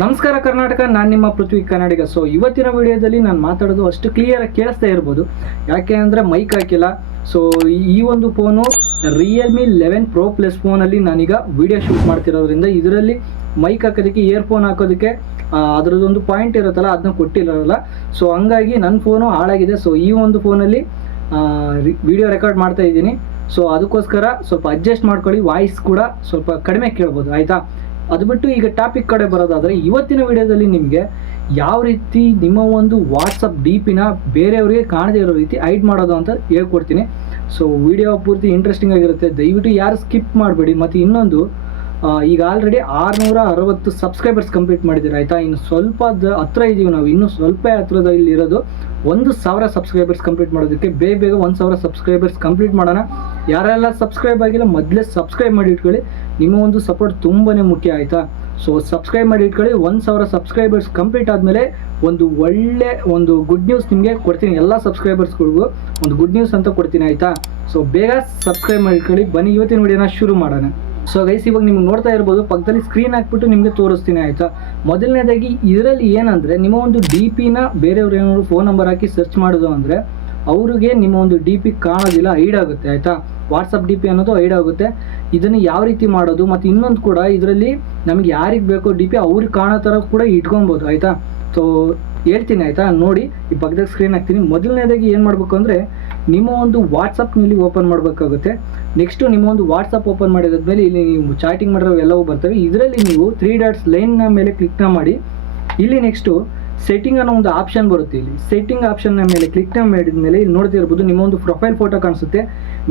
ನಮಸ್ಕಾರ ಕರ್ನಾಟಕ, ನಾನು ನಿಮ್ಮ ಪೃಥ್ವಿ ಕನ್ನಡಿಗ. ಸೊ ಇವತ್ತಿನ ವಿಡಿಯೋದಲ್ಲಿ ನಾನು ಮಾತಾಡೋದು ಅಷ್ಟು ಕ್ಲಿಯರಾಗಿ ಕೇಳಿಸ್ತಾ ಇರ್ಬೋದು. ಯಾಕೆ ಅಂದರೆ ಮೈಕ್ ಹಾಕಿಲ್ಲ. ಸೊ ಈ ಒಂದು phone Realme eleven pro plus ಫೋನಲ್ಲಿ ನಾನೀಗ ವಿಡಿಯೋ ಶೂಟ್ ಮಾಡ್ತಿರೋದ್ರಿಂದ ಇದರಲ್ಲಿ ಮೈಕ್ ಹಾಕೋದಕ್ಕೆ ಇಯರ್ಫೋನ್ ಹಾಕೋದಕ್ಕೆ ಅದರದೊಂದು ಅದರದ್ದೊಂದು ಪಾಯಿಂಟ್ ಇರುತ್ತಲ್ಲ ಅದನ್ನ ಕೊಟ್ಟಿರೋಲ್ಲ ಸೊ ಹಂಗಾಗಿ ನನ್ನ ಫೋನು ಹಾಳಾಗಿದೆ. ಸೊ ಈ ಒಂದು ಫೋನಲ್ಲಿ ವಿಡಿಯೋ ರೆಕಾರ್ಡ್ ಮಾಡ್ತಾ ಇದ್ದೀನಿ. ಸೊ ಅದಕ್ಕೋಸ್ಕರ ಸ್ವಲ್ಪ ಅಡ್ಜಸ್ಟ್ ಮಾಡ್ಕೊಳ್ಳಿ. ವಾಯ್ಸ್ ಕೂಡ ಸ್ವಲ್ಪ ಕಡಿಮೆ ಕೇಳ್ಬೋದು, ಆಯಿತಾ? ಅದು ಬಿಟ್ಟು ಈಗ ಟಾಪಿಕ್ ಕಡೆ ಬರೋದಾದರೆ, ಇವತ್ತಿನ ವಿಡಿಯೋದಲ್ಲಿ ನಿಮಗೆ ಯಾವ ರೀತಿ ನಿಮ್ಮ ಒಂದು ವಾಟ್ಸಪ್ ಡಿ ಪಿನ ಬೇರೆಯವರಿಗೆ ಕಾಣದೇ ಇರೋ ರೀತಿ ಐಡ್ ಮಾಡೋದು ಅಂತ ಹೇಳ್ಕೊಡ್ತೀನಿ. ಸೊ ವಿಡಿಯೋ ಪೂರ್ತಿ ಇಂಟ್ರೆಸ್ಟಿಂಗ್ ಆಗಿರುತ್ತೆ. ದಯವಿಟ್ಟು ಯಾರು ಸ್ಕಿಪ್ ಮಾಡಬೇಡಿ. ಮತ್ತು ಇನ್ನೊಂದು ಈಗ ಆಲ್ರೆಡಿ ಆರುನೂರ ಅರವತ್ತು ಸಬ್ಸ್ಕ್ರೈಬರ್ಸ್ ಕಂಪ್ಲೀಟ್ ಮಾಡಿದ್ದೀರಾ, ಆಯಿತಾ? ಇನ್ನು ಸ್ವಲ್ಪ ಹತ್ರ ಇದ್ದೀವಿ ನಾವು. ಇನ್ನೂ ಸ್ವಲ್ಪ ಹತ್ರದ ಇರೋದು ಒಂದು ಸಾವಿರ ಸಬ್ಸ್ಕ್ರೈಬರ್ಸ್ ಕಂಪ್ಲೀಟ್ ಮಾಡೋದಕ್ಕೆ. ಬೇಗ ಬೇಗ ಒಂದು ಸಾವಿರ ಸಬ್ಸ್ಕ್ರೈಬರ್ಸ್ ಕಂಪ್ಲೀಟ್ ಮಾಡೋಣ. ಯಾರೆಲ್ಲ ಸಬ್ಸ್ಕ್ರೈಬ್ ಆಗಿಲ್ಲ, ಮೊದಲೇ ಸಬ್ಸ್ಕ್ರೈಬ್ ಮಾಡಿ ಇಟ್ಕೊಳ್ಳಿ. ನಿಮ್ಮ ಒಂದು ಸಪೋರ್ಟ್ ತುಂಬಾ ಮುಖ್ಯ ಆಯಿತಾ? ಸೊ ಸಬ್ಸ್ಕ್ರೈಬ್ ಮಾಡಿ ಇಟ್ಕೊಳ್ಳಿ. ಒಂದು ಸಾವಿರ ಸಬ್ಸ್ಕ್ರೈಬರ್ಸ್ ಕಂಪ್ಲೀಟ್ ಆದಮೇಲೆ ಒಂದು ಒಳ್ಳೆ ಒಂದು ಗುಡ್ ನ್ಯೂಸ್ ನಿಮಗೆ ಕೊಡ್ತೀನಿ ಎಲ್ಲ ಸಬ್ಸ್ಕ್ರೈಬರ್ಸ್ಗಳಿಗೂ ಒಂದು ಗುಡ್ ನ್ಯೂಸ್ ಅಂತ ಕೊಡ್ತೀನಿ ಆಯಿತಾ? ಸೊ ಬೇಗ ಸಬ್ಸ್ಕ್ರೈಬ್ ಮಾಡಿ ಬನ್ನಿ, ಇವತ್ತಿನ ವಿಡಿಯೋನ ಶುರು ಮಾಡೋಣ. ಸೊ ಗೈಸ್ ಇವಾಗ ನಿಮ್ಗೆ ನೋಡ್ತಾ ಇರ್ಬೋದು, ಪಕ್ಕದಲ್ಲಿ ಸ್ಕ್ರೀನ್ ಹಾಕ್ಬಿಟ್ಟು ನಿಮಗೆ ತೋರಿಸ್ತೀನಿ ಆಯಿತಾ? ಮೊದಲನೇದಾಗಿ ಇದರಲ್ಲಿ ಏನಂದರೆ, ನಿಮ್ಮ ಒಂದು ಡಿ ಪಿನ ಬೇರೆಯವ್ರು ಏನಾದ್ರು ಫೋನ್ ನಂಬರ್ ಹಾಕಿ ಸರ್ಚ್ ಮಾಡೋದು ಅಂದರೆ, ಅವರಿಗೆ ನಿಮ್ಮ ಒಂದು ಡಿ ಪಿ ಕಾಣೋದಿಲ್ಲ, ಐಡ್ ಆಗುತ್ತೆ, ಆಯಿತಾ? ವಾಟ್ಸಪ್ ಡಿ ಪಿ ಅನ್ನೋದು ಐಡ್ ಆಗುತ್ತೆ. ಇದನ್ನು ಯಾವ ರೀತಿ ಮಾಡೋದು? ಮತ್ತು ಇನ್ನೊಂದು ಕೂಡ ಇದರಲ್ಲಿ ನಮಗೆ ಯಾರಿಗೆ ಬೇಕೋ ಡಿ ಪಿ ಅವ್ರಿಗೆ ಕಾಣೋ ಥರ ಕೂಡ ಇಟ್ಕೊಬೋದು, ಆಯಿತಾ? ಸೊ ಹೇಳ್ತೀನಿ, ಆಯಿತಾ? ನೋಡಿ, ಈ ಪಕ್ಕದಾಗ ಸ್ಕ್ರೀನ್ ಹಾಕ್ತೀನಿ. ಮೊದಲನೇದಾಗಿ ಏನು ಮಾಡಬೇಕು ಅಂದರೆ, ನಿಮ್ಮ ಒಂದು ವಾಟ್ಸಪ್ನಲ್ಲಿ ಓಪನ್ ಮಾಡಬೇಕಾಗುತ್ತೆ. ನೆಕ್ಸ್ಟು ನಿಮ್ಮ ಒಂದು ವಾಟ್ಸಪ್ ಓಪನ್ ಮಾಡಿದಾದ್ಮೇಲೆ ಇಲ್ಲಿ ನೀವು ಚಾಟಿಂಗ್ ಮಾಡಿರೋ ಎಲ್ಲವೂ ಬರ್ತವೆ. ಇದರಲ್ಲಿ ನೀವು ತ್ರೀ ಡಾಟ್ಸ್ ಲೈನ್ನ ಮೇಲೆ ಕ್ಲಿಕ್ನ ಮಾಡಿ. ಇಲ್ಲಿ ನೆಕ್ಸ್ಟು ಸೆಟ್ಟಿಂಗ್ ಅನ್ನೋ ಒಂದು ಆಪ್ಷನ್ ಬರುತ್ತೆ ಇಲ್ಲಿ. ಸೆಟ್ಟಿಂಗ್ ಆಪ್ಷನ್ನ ಮೇಲೆ ಕ್ಲಿಕ್ ಮಾಡಿದ ಮೇಲೆ ಇಲ್ಲಿ ನೋಡ್ತಿರ್ಬೋದು ನಿಮ್ಮ ಒಂದು ಪ್ರೊಫೈಲ್ ಫೋಟೋ ಕಾಣಿಸುತ್ತೆ.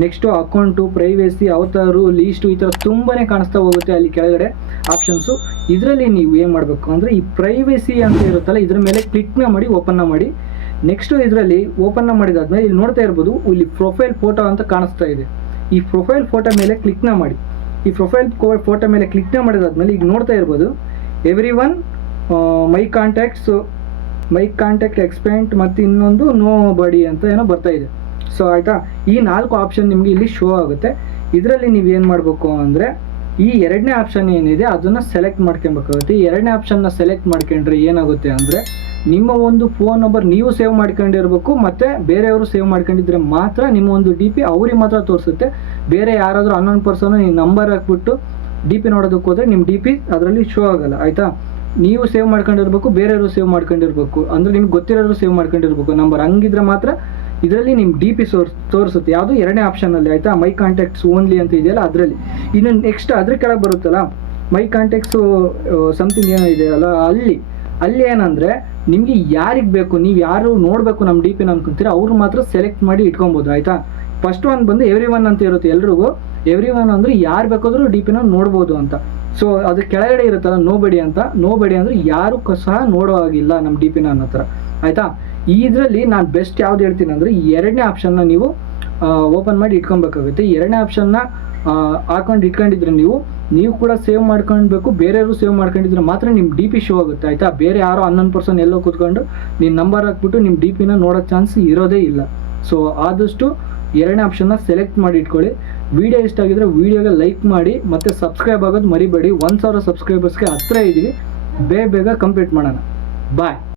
Next account privacy avatar list ಈ ಥರ ತುಂಬಾ ಕಾಣಿಸ್ತಾ ಹೋಗುತ್ತೆ ಅಲ್ಲಿ ಕೆಳಗಡೆ ಆಪ್ಷನ್ಸು ಇದರಲ್ಲಿ ನೀವು ಏನು ಮಾಡಬೇಕು ಅಂದರೆ ಈ ಪ್ರೈವೇಸಿ ಅಂತ ಇರುತ್ತಲ್ಲ, ಇದ್ರ ಮೇಲೆ ಕ್ಲಿಕ್ನ ಮಾಡಿ ಓಪನ್ನ ಮಾಡಿ. ನೆಕ್ಸ್ಟು ಇದರಲ್ಲಿ ಓಪನ್ನ ಮಾಡಿದಾದ್ಮೇಲೆ ಇಲ್ಲಿ ನೋಡ್ತಾ ಇರ್ಬೋದು, ಇಲ್ಲಿ ಪ್ರೊಫೈಲ್ ಫೋಟೋ ಅಂತ ಕಾಣಿಸ್ತಾ ಇದೆ. ಈ ಪ್ರೊಫೈಲ್ ಫೋಟೋ ಮೇಲೆ ಕ್ಲಿಕ್ನ ಮಾಡಿ. ಈ ಪ್ರೊಫೈಲ್ ಫೋಟೋ ಮೇಲೆ ಕ್ಲಿಕ್ನ ಮಾಡಿದಾದ್ಮೇಲೆ ಈಗ ನೋಡ್ತಾ ಇರ್ಬೋದು everyone my contacts my contact except ಮತ್ತು ಇನ್ನೊಂದು ನೋ ಬಾಡಿ ಅಂತ ಏನೋ ಬರ್ತಾ ಇದೆ. ಸೊ ಆಯಿತಾ? ಈ ನಾಲ್ಕು ಆಪ್ಷನ್ ನಿಮಗೆ ಇಲ್ಲಿ ಶೋ ಆಗುತ್ತೆ. ಇದರಲ್ಲಿ ನೀವು ಏನು ಮಾಡಬೇಕು ಅಂದರೆ, ಈ ಎರಡನೇ ಆಪ್ಷನ್ ಏನಿದೆ, ಅದನ್ನು ಸೆಲೆಕ್ಟ್ ಮಾಡ್ಕೊಬೇಕಾಗುತ್ತೆ. ಈ ಎರಡನೇ ಆಪ್ಷನ್ನ ಸೆಲೆಕ್ಟ್ ಮಾಡ್ಕೊಂಡ್ರೆ ಏನಾಗುತ್ತೆ ಅಂದರೆ, ನಿಮ್ಮ ಒಂದು ಫೋನ್ ನಂಬರ್ ನೀವು ಸೇವ್ ಮಾಡ್ಕೊಂಡಿರ್ಬೇಕು, ಮತ್ತು ಬೇರೆಯವರು ಸೇವ್ ಮಾಡ್ಕೊಂಡಿದ್ರೆ ಮಾತ್ರ ನಿಮ್ಮ ಒಂದು ಡಿ ಪಿ ಅವ್ರಿಗೆ ಮಾತ್ರ ತೋರಿಸುತ್ತೆ. ಬೇರೆ ಯಾರಾದರೂ ಹನ್ನೊಂದು ಪರ್ಸನ್ ನೀವು ನಂಬರ್ ಹಾಕ್ಬಿಟ್ಟು ಡಿ ಪಿ ನೋಡೋದಕ್ಕೆ ಹೋದರೆ ನಿಮ್ಮ ಡಿ ಪಿ ಅದರಲ್ಲಿ ಶೋ ಆಗಲ್ಲ, ಆಯಿತಾ? ನೀವು ಸೇವ್ ಮಾಡ್ಕೊಂಡಿರ್ಬೇಕು, ಬೇರೆಯವರು ಸೇವ್ ಮಾಡ್ಕೊಂಡಿರ್ಬೇಕು. ಅಂದರೆ ನಿಮ್ಗೆ ಗೊತ್ತಿರೋರು ಸೇವ್ ಮಾಡ್ಕೊಂಡಿರ್ಬೇಕು. ನಂಬರ್ ಹಂಗಿದ್ರೆ ಮಾತ್ರ ಇದರಲ್ಲಿ ನಿಮ್ಮ ಡಿ ಪಿ ಸೋರ್ಸ್ ತೋರಿಸುತ್ತೆ. ಯಾವುದು ಎರಡನೇ ಆಪ್ಷನಲ್ಲಿ ಆಯಿತಾ? ಮೈ ಕಾಂಟ್ಯಾಕ್ಟ್ಸ್ ಓನ್ಲಿ ಅಂತ ಇದೆಯಲ್ಲ, ಅದರಲ್ಲಿ. ಇನ್ನು ನೆಕ್ಸ್ಟ್ ಅದ್ರ ಕೆಳಗೆ ಬರುತ್ತಲ್ಲ? ಮೈ ಕಾಂಟ್ಯಾಕ್ಟ್ಸು ಸಮಥಿಂಗ್ ಏನಿದೆ ಇದೆಯಲ್ಲ ಅಲ್ಲಿ ಅಲ್ಲಿ. ಏನಂದರೆ, ನಿಮಗೆ ಯಾರಿಗೆ ಬೇಕು? ನೀವು ಯಾರು ನೋಡಬೇಕು ನಮ್ಮ ಡಿ ಪಿನ ಅನ್ಕೊಂತೀರ, ಅವ್ರು ಮಾತ್ರ ಸೆಲೆಕ್ಟ್ ಮಾಡಿ ಇಟ್ಕೊಬೋದು, ಆಯಿತಾ? ಫಸ್ಟ್ ಒನ್ ಬಂದು ಎವ್ರಿ ಒನ್ ಅಂತ ಇರುತ್ತೆ ಎಲ್ರಿಗೂ. ಎವ್ರಿ ಒನ್ ಅಂದರೆ ಯಾರು ಬೇಕಾದರೂ ಡಿ ಪಿನ ನೋಡ್ಬೋದು ಅಂತ. ಸೊ ಅದು ಕೆಳಗಡೆ ಇರುತ್ತಲ್ಲ ನೋ ಬಡಿ ಅಂತ. ನೋ ಬಡಿ ಅಂದರೆ ಯಾರು ಸಹ ನೋಡೋ ಹಾಗಿಲ್ಲ ನಮ್ಮ ಡಿ ಪಿನ ಅನ್ನೋ ಥರ. ಆಯಿತಾ? ಇದರಲ್ಲಿ ನಾನು ಬೆಸ್ಟ್ ಯಾವ್ದು ಹೇಳ್ತೀನಿ ಅಂದರೆ ಎರಡನೇ ಆಪ್ಷನ್ನ ನೀವು ಓಪನ್ ಮಾಡಿ ಇಟ್ಕೊಬೇಕಾಗುತ್ತೆ. ಎರಡನೇ ಆಪ್ಷನ್ನ ಹಾಕೊಂಡು ಇಟ್ಕೊಂಡಿದ್ರೆ ನೀವು ನೀವು ಕೂಡ ಸೇವ್ ಮಾಡ್ಕೊಳ್ಬೇಕು. ಬೇರೆಯವರು ಸೇವ್ ಮಾಡ್ಕೊಂಡಿದ್ರೆ ಮಾತ್ರ ನಿಮ್ಮ ಡಿ ಪಿ ಶೋ ಆಗುತ್ತೆ, ಆಯಿತಾ? ಬೇರೆ ಯಾರೋ ಹನ್ನೊಂದು ಪರ್ಸನ್ ಎಲ್ಲೋ ಕೂತ್ಕೊಂಡು ನಿಮ್ಮ ನಂಬರ್ ಹಾಕ್ಬಿಟ್ಟು ನಿಮ್ಮ ಡಿ ಪಿನ ನೋಡೋ ಚಾನ್ಸ್ ಇರೋದೇ ಇಲ್ಲ. ಸೊ ಆದಷ್ಟು ಎರಡನೇ ಆಪ್ಷನ್ನ ಸೆಲೆಕ್ಟ್ ಮಾಡಿ ಇಟ್ಕೊಳ್ಳಿ. ವಿಡಿಯೋ ಇಷ್ಟ ಆಗಿದ್ರೆ ವಿಡಿಯೋಗೆ ಲೈಕ್ ಮಾಡಿ, ಮತ್ತು ಸಬ್ಸ್ಕ್ರೈಬ್ ಆಗೋದು ಮರಿಬೇಡಿ. ಒಂದು ಸಾವಿರ ಸಬ್ಸ್ಕ್ರೈಬರ್ಸ್ಗೆ ಹತ್ತಿರ ಇದ್ದೀವಿ ಬೇಗ ಬೇಗ ಕಂಪ್ಲೀಟ್ ಮಾಡೋಣ. ಬಾಯ್